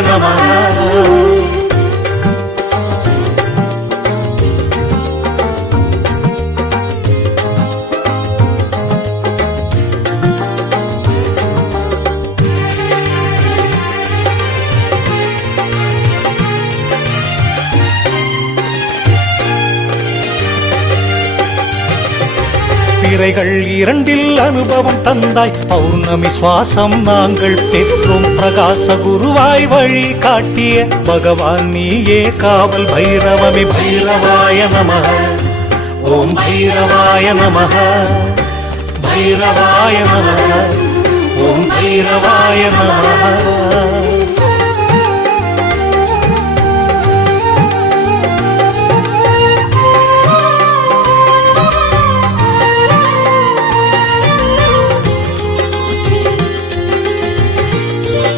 நமः. பிறைகள் இரண்டில் அனுபவம் தந்தாய், பௌர்ணமி சுவாசம் நாங்கள் பெற்றோம். பிரகாச குருவாய் வழி காட்டிய பகவான் நீயே காவல். பைரவமே பைரவாய நமः. ஓம் பைரவாய நமः. பைரவாய நமः. ஓம் பைரவாய நமः.